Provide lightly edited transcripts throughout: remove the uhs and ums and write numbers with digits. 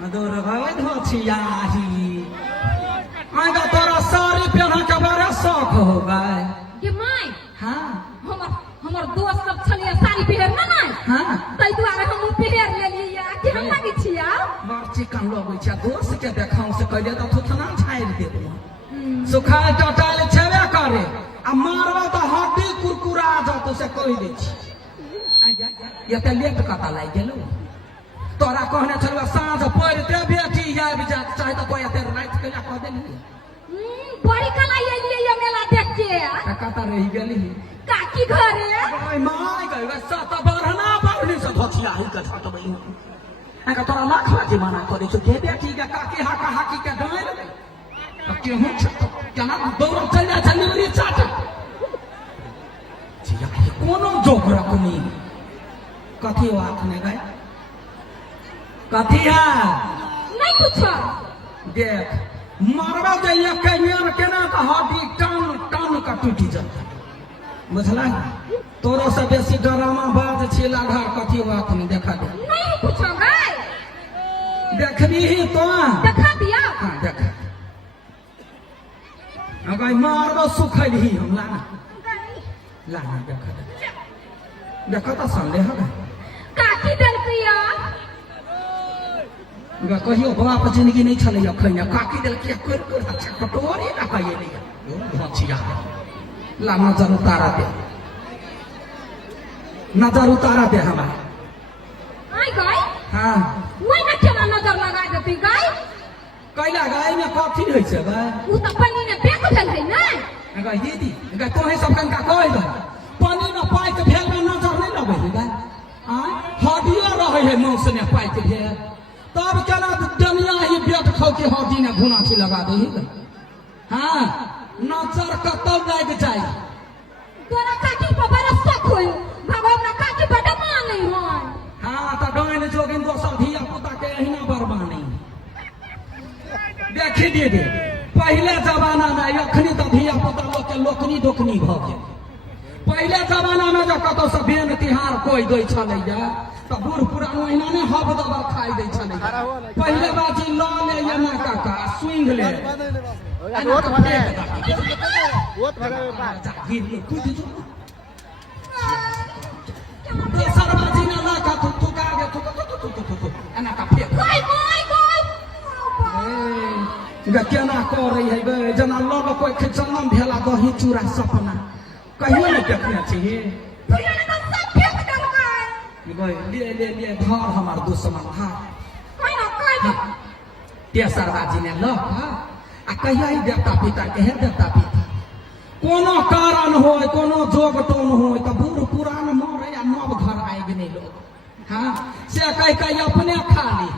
दूर भाई धोछियाही आगा तोरा साड़ी पहना के बड़ा शौक हो गए के माय हाँ हमर दोस्त सब छलिए साड़ी पहिर ना ना हाँ तै दुआरे हम पहिर लेलिए कि हम लागे छिया बड़ चिकन लगै छै दोस्त के देखाऊ से कहले त थुथना छाड़ि देबो सुखाय टटाल छेबे करे आ मारबा त हड्डी कुरकुरा जतो से कहि दै छी ये त लेट कता लागि गेलो तोरा कहने छलवा साँझ पड़ते बेटी आबि जा चाहे त कोई तेरे रात के कह देली बड़ी कला एलिए ये मेला देख के कता रहि गेली काकी घरे ओय माय गए सत बरहना बावली से धोछिया ही के छत बई आका तोरा लाखवा के माना करे छ के बेटी के काकी हाका हाकी के डर के हूं छ केना दौड़ चल जा चली चाट जिया के कोनो जोगरा कोनी कथी बात ने गए कथी है नहीं पूछो देख मारबा जे एक नियर केना का हड्डी टन टन का टूटी जाता बुझला तोरो से बेसी ड्रामा बाज छिला घर कथी बात नहीं देखा दे नहीं पूछो गए देखबी ही तो देखा दिया हां देख अगर मारबा सुखल ही हम लाना देखा दे देखा तो संदेह है काकी दल पिया कहियो बाप जिंदगी नहीं छले अखन काकी दिल के कर अच्छा कटोरी ना कहिए नहीं भछिया ला नजर उतारा दे हमारे आई गई हां वही ना केना नजर लगा देती गई कैला गई में कथी होई छै गई उ त पानी में फेंक देल है ना गई दीदी गई तोहे सब कनका कह दे पानी में पाई के फेंक में नजर नहीं लगे गई हां हड्डियो रहे है मौस ने पाई के फेंक तब केना दुनिया ही बेट खौ के हड्डी ने घुना छी लगा दे हां नजर कतौ लाग जाए तोरा काकी पर बड़ा शक होई भगवान ना काकी पर डमा नहीं हो हां त डाइन जोगिन दोसर धिया पुता के एहिना बरबानी देखी दीदी पहले जमाना में अखनी त धिया पुता लोग के लोकनी दोकनी भ गेल पहले जमाना में जो कतो से बेन तिहार कोई दै छलैया त बूढ़ पुरान ओहिना ने हब दबर खाई दै छलै पहले बाजी ल ले एना काका स्विंग ले वोट भरे गिर ले कूद जो दोसर बाजी ने ला का तू का गे तू एना का फेंक गई गे केना करे है गे जना लग कोई के जन्म भेला दही चूड़ा सपना कहियो नहीं देखने चाहिए भैया ने सब फेंक देल गई ले धर हमार दुश्मन हा कोई ना तेसर बाजी ने लग आ कहिया ही देवता पिता के है देवता पिता कोनो कारण होय कोनो जोग टोन होय त बूढ़ पुरान मरे या नव घर आए गने लोग हां से कह अपने खा ली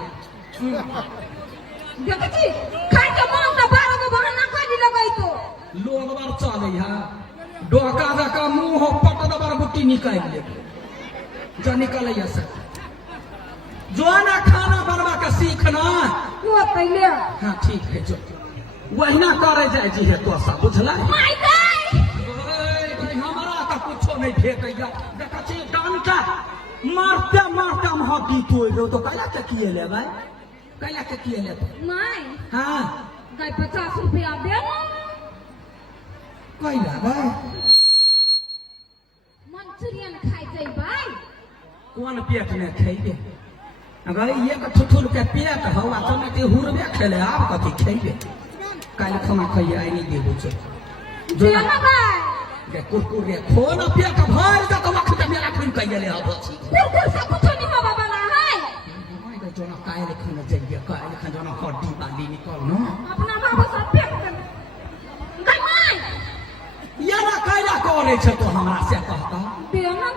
देखी खाई के मन त 12 गो बहाना कर दी लगई तो लोग बार चले हां डोका जका मुंह पट दबर बुट्टी निकाल ले जो निकलैया से जो ना खाना बनवा के सीखना वो पहले हां ठीक है जो वहीना करे जाय जी है तो सब बुझला माय गई भाई हमरा त कुछो नहीं भेटैया देखा छी डंटा मारते हम हड्डी तोड़ दो तो कैला के किए लेबै कैला के किए लेबै माय हां गई 50 रुपया दे कैला भाई मंचूरियन खाई जइबै कौन पेट में खइबे अगर ये का ठुठुर के पेट हवा तो में के हुरबे खेले आप कथी खइबे काल खाना खाइए आई नहीं देबो छ जो ना भाई के कुरकुरे खोना पेट भर जा तो वक्त मेरा खुन कइले ले अब छी कुरकुर से कुछ नहीं होबा वाला है भाई का जोना कायल खाना जाइए कायल खाना जोना हड्डी बांधी निकल न अपना बाबू से फेंक दे गई माय ये ना कायला करे छ तो हमरा से कहता दे ना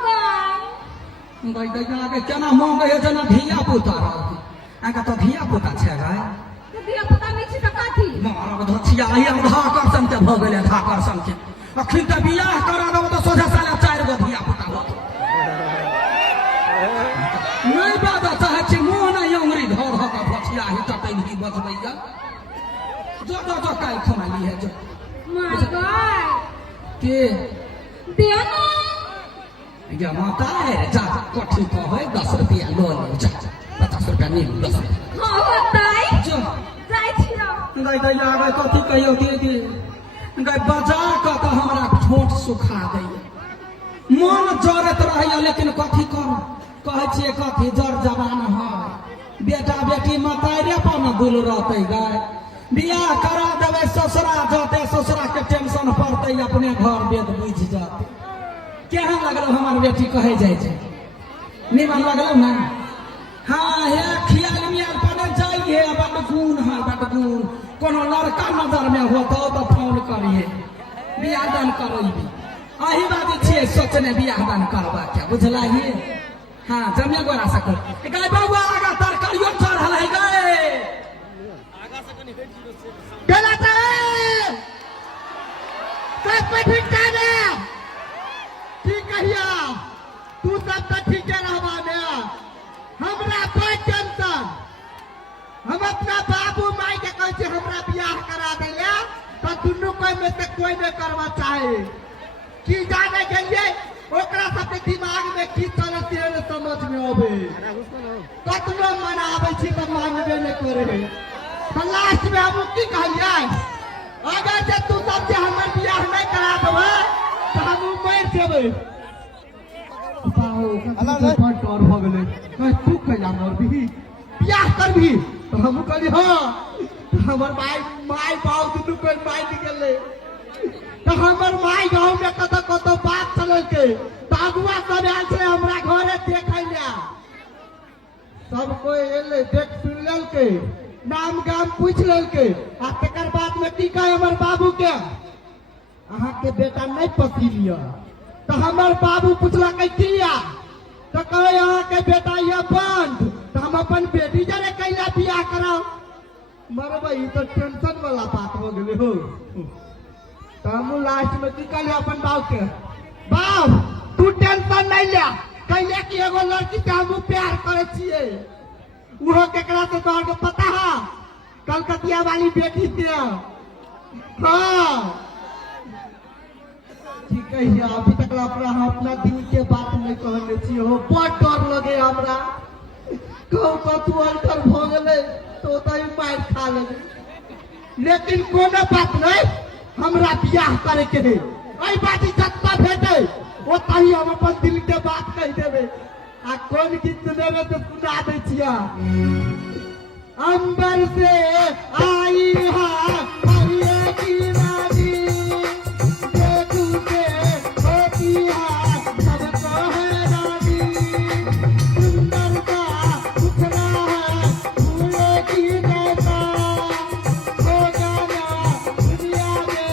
गई गई आगे केना मांगे है जना धिया पुता आका तो धिया पुता छै गई दिया पता नहीं छी काकी मारब धछिया ही आधार सन के भ गेले आधार सन के अखन त बियाह करा दब तो सोझा साला 4 गो धिया पुता हो नहीं बात चाहे छी मुंह ना अंगुरी धर के धछिया ही ततै नहीं बचबैया जो काल खाना ली है जो माय गई के दे ना ये माता है जा कोठी को है 10 रुपया लो ले जा 50 रुपया नहीं 10 रुपया हाँ होता छियो जाइ छियो गई दै आगे कथी कहियो दीदी गई बजा कऽ तऽ हमरा ठोट सुखा दैया मन जरत रहैया लेकिन कथी करू कहै छियै कथी जर जवान है बेटा बेटी मतारे पर न गुल रहतै गए बियाह करा देबै ससुरा जते ससुरा के टेंशन पड़तै अपने घर वेद बुझ जाते केहन लगल हमार बेटी कहे जाइ छै निमन लगल ना हाँ हे खियाल मियाल पने जाइए बड़ गुण है बड़ गुण कोनो लड़का नजर में होतो तो फोन करिए बियाह दान करैबी अही बात छियै सोचने बियाह दान करबा क्या बुझलाही हाँ जमिया गोरा सको गाय बउआ आगा तरकारियो चढ़ल है गाय गलत है सब पे ठीक है ठीक कहिया तू सब तो ठीक है रहबा ने हमरा कोई टेंशन हम अपना बाबू माई के कहै छै हमरा बियाह करा दैया तो दुनू कोई में से कोई नहीं करवा चाहे की जाने गेलिए ओकरा सबके दिमाग में की चले से समझ में आवे कतनो मनाबै छी त मानबे नहीं करे तो लास्ट में हम की कहलिए अगर जे तू सब जे हमर बियाह नहीं करा देबे तो हम मर जेबै बाओ कत डर हो गेलै कह तू कैला मरबी बियाह करबी तो हम कहली हां हमर माय बाऊ दुनू कोई माय निकले तो हमर माय गांव में कत बात चले के तागुआ सब आयल छै हमरा घरे देखै ले सब कोई एले देख सुन लेल के नाम गाम पूछ लेल के आ तकर बाद में की कहे हमर बाबू के अहाँ के बेटा नहीं पसी लिया तो हमर बाबू पूछला के किया तो कहे अहाँ के बेटा ये बंद तो हम अपन बेटी जरे कैला बियाह कराओ मरबै तो टेंशन वाला बात हो गेलै हो तो हम लास्ट में की कहलिए अपन बाबू के बाप तू टेंशन नहीं ले कैले कि एगो लड़की के हम प्यार करे छिए उहो केकरा से तोहर के पता है कलकतिया वाली बेटी से हाँ ठीक है अभी तक अपना दिल के बात नहीं कहने छी हो बड़ डर लगे हमरा कहू तू अंतर भ गेले तो तई मार खा लेबे लेकिन कोनो बात नहीं हमरा बियाह करे के है एई बात जत्ता भेटे ओतही हम अपन दिल के बात कह देबे आ कोन गीत सुनेबे तो सुना दे छिया अंबर से आई है हरिये की रानी देखू के होती है सबको है रानी सुंदरता उखड़ा है फूलों की जैसा हो जाना दुनिया में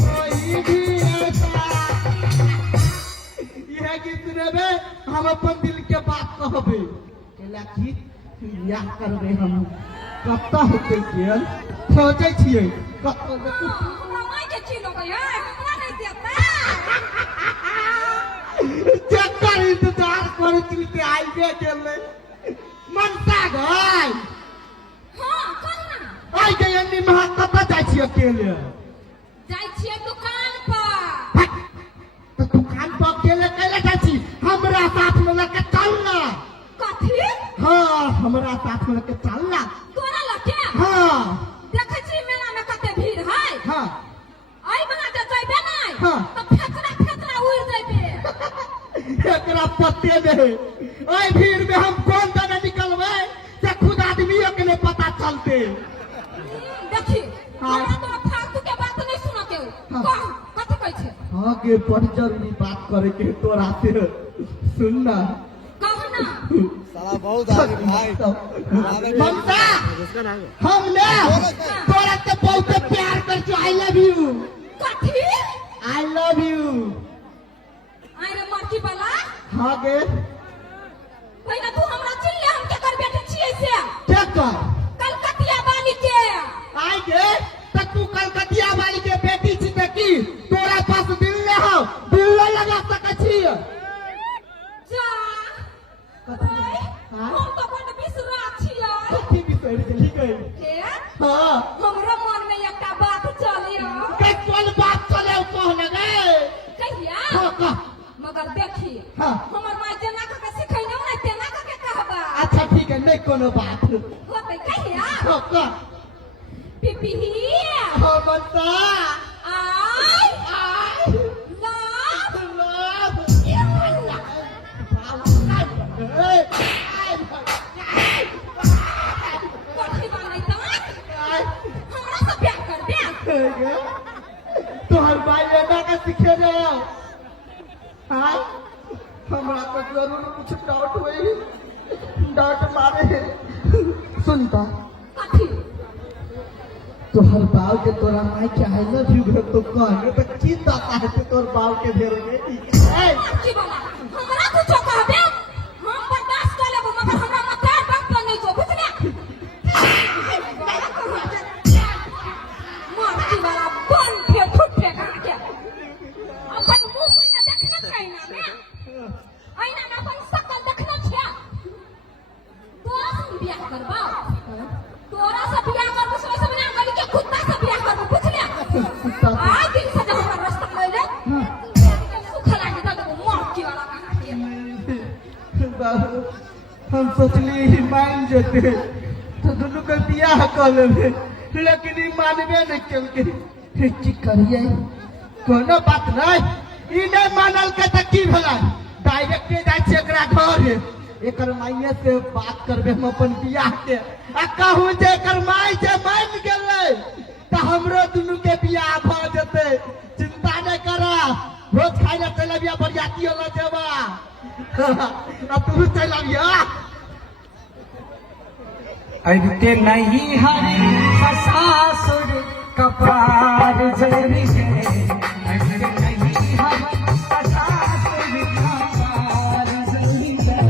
कोई भी ऐसा यह गीत सुनेबे हम अपन दिल के बात कहबे केला की बियाह करबे हम कत्ता होते केल खोजे छिए कत्ता हमरा माय के चिन्ह गया हमरा नहीं देता जकर इंतजार करे छी के आइबे गेले मनसा गई हां कल ना आई गई अन्नी महा कत्ता जाय छी अकेले जाइ छियै दुकान पर तो दुकान पर अकेले कैले जाय छी हमरा साथ में लेके चल ना कथी हाँ हमरा साथ में लेके चल ना तोरा लके हाँ देखै छी मेला में कते भीड़ है हाँ आई बना दे जइबे नहीं हाँ। तो फेकना उड़ जइबे एकरा पत्ते दे ओए भीड़ में हम कौन जगह निकलबे से खुद आदमियों के नहीं पता चलते देखी हाँ। हमरा तो फालतू के बात नहीं सुनते हो हाँ। कह कथी कहै छै आगे बड़ी जरूरी बात करे के तोरा से सुनना कह ना साला बहुत आगे भाई ममता हमने तोरा से बहुत प्यार कर छी आई लव यू कथी आई लव यू आई रे मरकी वाला हाँ गे पहिने तू हमरा चिन ले हम के कर बेटे छियै से चेक कर कलकतिया वाली के आई गे तो तू कलकतिया वाली के बेटी छी त की तोरा पास दिल नहीं हो दिल नहीं लगा सकै छी जा कथी? ओए, हाँ? हम तो बड़ बिसरा छियै कथी बिसरि गेली गई के हाँ हमरा मन में एकटा बात चलियो के कोन बात चले कह लगे कहिया हाँ कह मगर देखी हाँ। हमर माय जेना के सिखैनो नहीं तेना के कहबा अच्छा ठीक है नहीं कोनो कोनो बात होते कहिया का पिपी हो बता आई आई लव लव कोठी बनाई त हमरा से प्यार कर दे तोहर भाई बेटा का सीखे रहे हाँ हमरा तो जरूर कुछ डाउट हुई डाउट मारे सुनता कथी तोहर बाव के तोरा माई के आई लव यू घर तो कहने तो की दाता है तोर बाव के भेर में की बोला हमरा कुछ कहबे हम बर्दाश्त कर लेबो मगर हमरा मकान बात पर नहीं जो बुझले मारती वाला बन के फुटे के अपन मुंह पे देखना चाहिए ना आईना में अपन शकल देखना छै तो हम बियाह करबा तोरा से बियाह करबो से बना गली के कुत्ता से बियाह करबो बुझले आज दिन से जब हमरा रास्ता ले ले सुख लागे त मारती वाला बाबू हम सोचली ही मान जेते तो दोनों के बियाह कर लेबे लेकिन ई मानबे नहीं केलके की करिए कोनो बात नहीं ई नहीं मानल के त की भेलै डायरेक्ट जाय छै एकरा घर एकर माइये से बात करबे हम अपन बियाह के आ कहूं जे एकर माई जे मान गेलै त हमरो दुनू के बियाह भ जेते चिंता नहीं करा रोज खाइ ले चल बिया बरियाती होला जेबा अब तू चल आबिया अरते नहीं हरी ससासुर कपार जरी है अरते नहीं हरी ससासुर कपार जरी है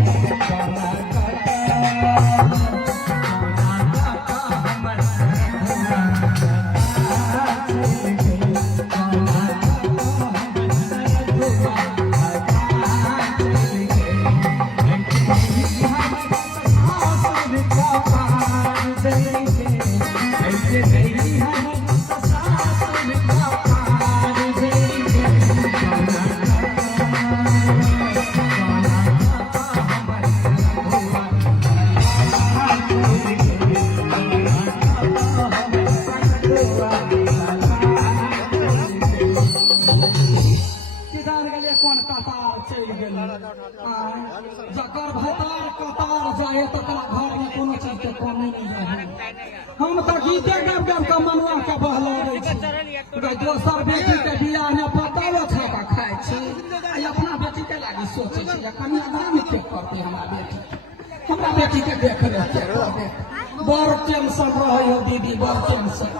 गाना गाता हमर जकर भतार कतार जाए तकरा घर में कोनो चीज के कमी नहीं रहे हम तो गीते गब गब के मनुआ के बहलावे छी दोसर बेटी के बियाह में पतावे छका खाए छी आ अपना बेटी के लागी सोचे छी कनी आदमी में चेक करते हमरा बेटी के देख ले बड़ टेंशन रहे हो दीदी बड़ टेंशन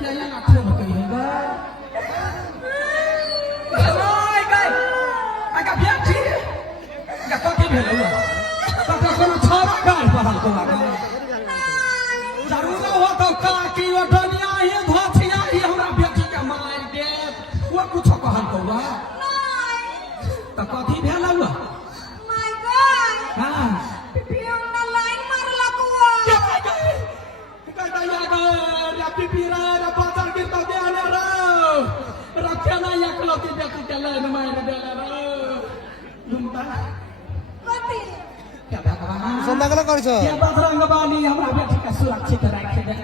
क्या ना ठोक कहिएगा का बेटी का कथी भेलै तब कोनो छोरा गाल पहल को लागे जरूर हो तो का की ओ दुनिया ही धोथिया ही हमरा बेटी के मार दे वो कुछ कहल को बा त कथी भेलै माय गॉड हां पिपियो ना लाइन मारला को का या गा या पिपीरा रा बाजार गिर तो दे आने रे रखे ना एकलौती बेटी के लाइन मार देला रे कथी क्या भगवान संदागला करै छ ये बजरंग बाली हमरा बेटी के सुरक्षित राखे दे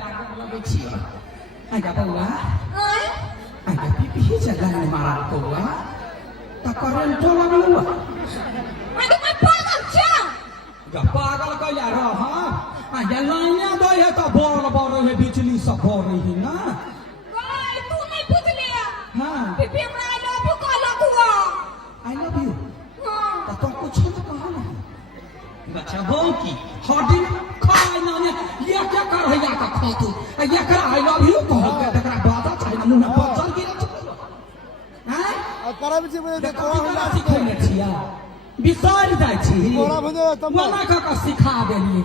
लगे छी आगा बौआ आय आगा पिपी चला ने मारा कोवा त करंट लगलुआ अरे मैं पागल छ गा पागल कइला र हां आगा लाइने दे है त बोल बोल है बिजली सब हो रही ना गाय तू नहीं बुझले हां पिपी हमरा आई लव यू कहला को आई लव यू हां त तो कुछ तो कहा ना बच्चा हो की हड्डी खाए ना ने ये क्या कर हैया का खातू ये कर आई लव यू कह के तकरा बाता चाहिए मुंह में पत्थर गिरा हैं आ परम छी बजे देखो कोरा सिखैले छिया बिसार जाइ छी कोरा भजे तब मना का सिखा देली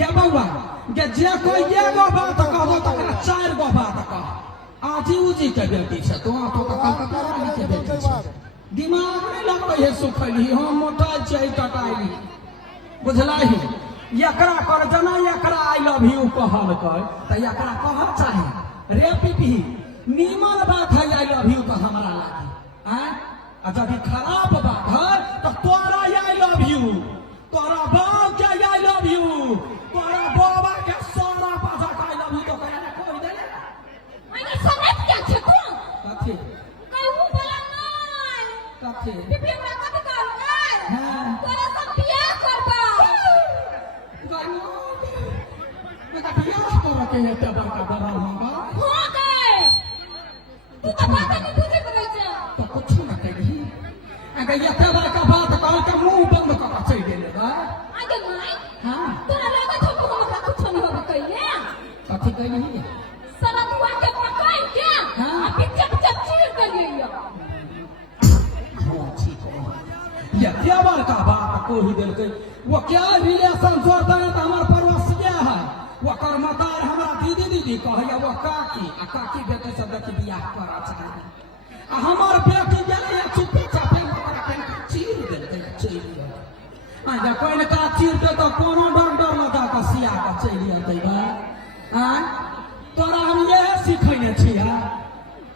गे बौआ गे जे कोई एगो बात कहबो तकरा चार गो बात कह आजी उजी के बेटी छ तो कलकत्ता के बेटी छ दिमाग में लगबै है सुखली हम मोटा छै टटाइली बुझलाही एकरा कर जना एकरा आई लव यू कहल कर त एकरा कह चाही रे पिपी नीमन बात है आई लव यू का हमरा लागी हैं आ जब खराब बात है तो तोरा आई लव यू तोरा बाप के के एते बड़का बड़ा होगा हो गए तू तो बात नहीं बुझे करे छ तो कुछ ना कही अगर एते बड़का बात कह के मुंह बंद कर चल गेले बा आगे माई हां तोरा लगा तो हमरा कुछ नहीं होबे कइले कथी कही सरदुआ के पकाई के हाँ। आ पीछे पीछे चीर कर लियो ये क्या बड़का बात कोई दिल के वो क्या रिलेशन जोड़ता है तो हमार पड़ोसिया है वो कर्मदार हमारा दीदी दीदी कहे वो काकी आ काकी बेटे से देखी बियाह करा चाहे आ हमार बेटी गेले या चुपे चापे ओकरा कन चीर देलकै चीर आ जब कोई ने का चीर दे तो कोनो डॉक्टर लगा के सिया के चली आते बा हां तोरा हम ये सिखैने छिया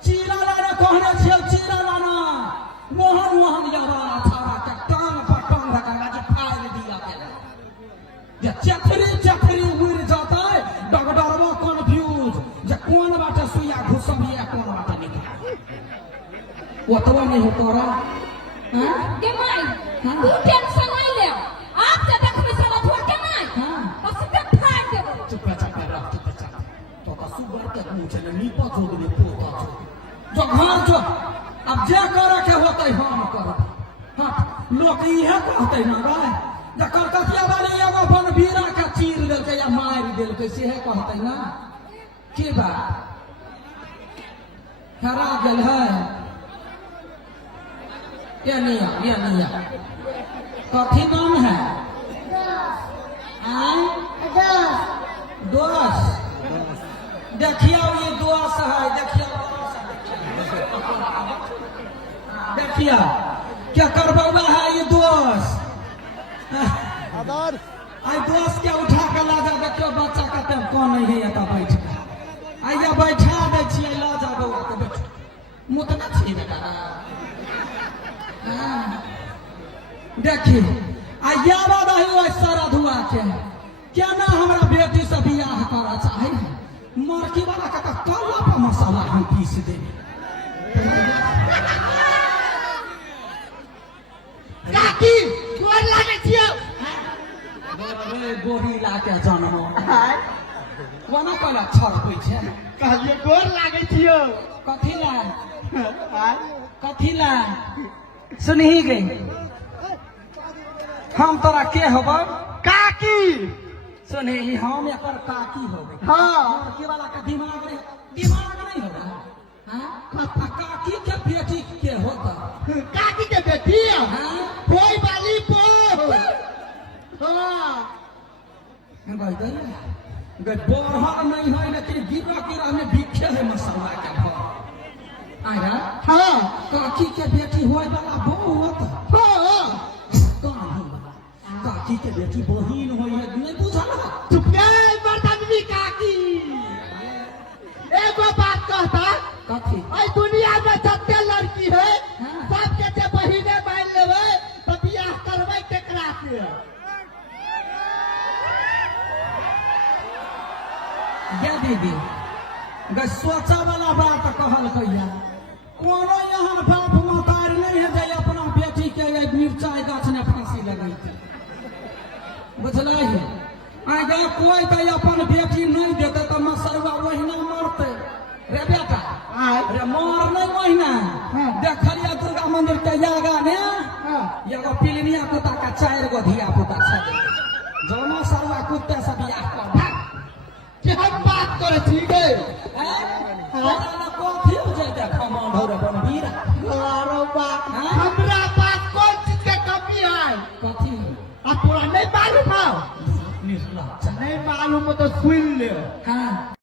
चीरा लाना कहने छिया चीरा लाना मोहन मोहन यारा थारा के टांग पर टांग लगा के फाड़ दिया के ये चखरी उड़ जाता है डॉक्टरवा कंफ्यूज जे कौन बाटे सुइया घुसबिया कौन बाटे निकल वो तो नहीं हो तोरा हां के माई तू टेंशन नहीं ले आप से देखबे साला छोड़ के माई हां बस के फाड़ देबो चुप रह तो का सुबर तक मुझे नहीं पता होगी पोता जो घर जो अब जे करे के होतै हम करब हां लोग इहे कहतै ना गाय जे कलकतिया वाली एगो बन बीरा के चीर देलकै या मार देलकै सेहे कहतै ना की बात हरा गेल है ये निया कथी नाम है आय 10 देखियो ये 10 है देखियो क्या करबा है ये 10 आदर आई 10 के उठा के ला जा देखियो बच्चा कते कौन नहीं है एता बैठ के आइया बैठा दे छियै ला जा बउआ के बैठ मुतना छी बेटा हां देखी आइया बात है ओ सारा धुआ के क्या ना हमरा बेटी से बियाह करा चाहे मरकी वाला का कल्ला पर मसाला हम पीस दे काकी गोर लागे छियो रे गोरी लाके जन्म कोना कोना छरपै छै कहलिए गोर लागे छियो कथी ला सुनही गई हम तोरा के होबो काकी सुनही हम एकर काकी होबे हां लड़की वाला का दिमाग नहीं होगा हां काकी के बेटी के होता काकी के बेटी हां कोई वाली पो हां गई बोरहर नहीं है लेकिन गिरा में बिखे है मसाला के घर आया हां काकी के बेटी होय वाला बहू होता हां काकी के बेटी बहिन होय है नहीं बुझल चुपे मर्दानवी काकी एगो बात कहता कथी आई दुनिया में जते लड़की है हाँ। सबके जे बहिने मान लेबै त बियाह करबै केकरा से ये दीदी ग सोचा वाला बात कहल कैया कोनो यहाँ बाप मतार नहीं है जे अपना बेटी के मिर्चाई गाछ ने फांसी लगैते बुझलही आगे कोई तो अपन बेटी नहीं देते तो मसरवा वहीना मरते रे बेटा रे मर नहीं वहीना देखलिया दुर्गा मंदिर के आगा ने एगो पिलनिया कुत्ता का 4 गो धिया पुता छै दोनों सरवा कुत्ते से बियाह कर भाग कि हम बात करे छी गे कथी हो जाए देखो मन भर अपन बीरा गौरवा हमरा पास कोन चीज के कमी है कथी आ तोरा नहीं मालूम है निकला नहीं मालूम है तो सुन ले हाँ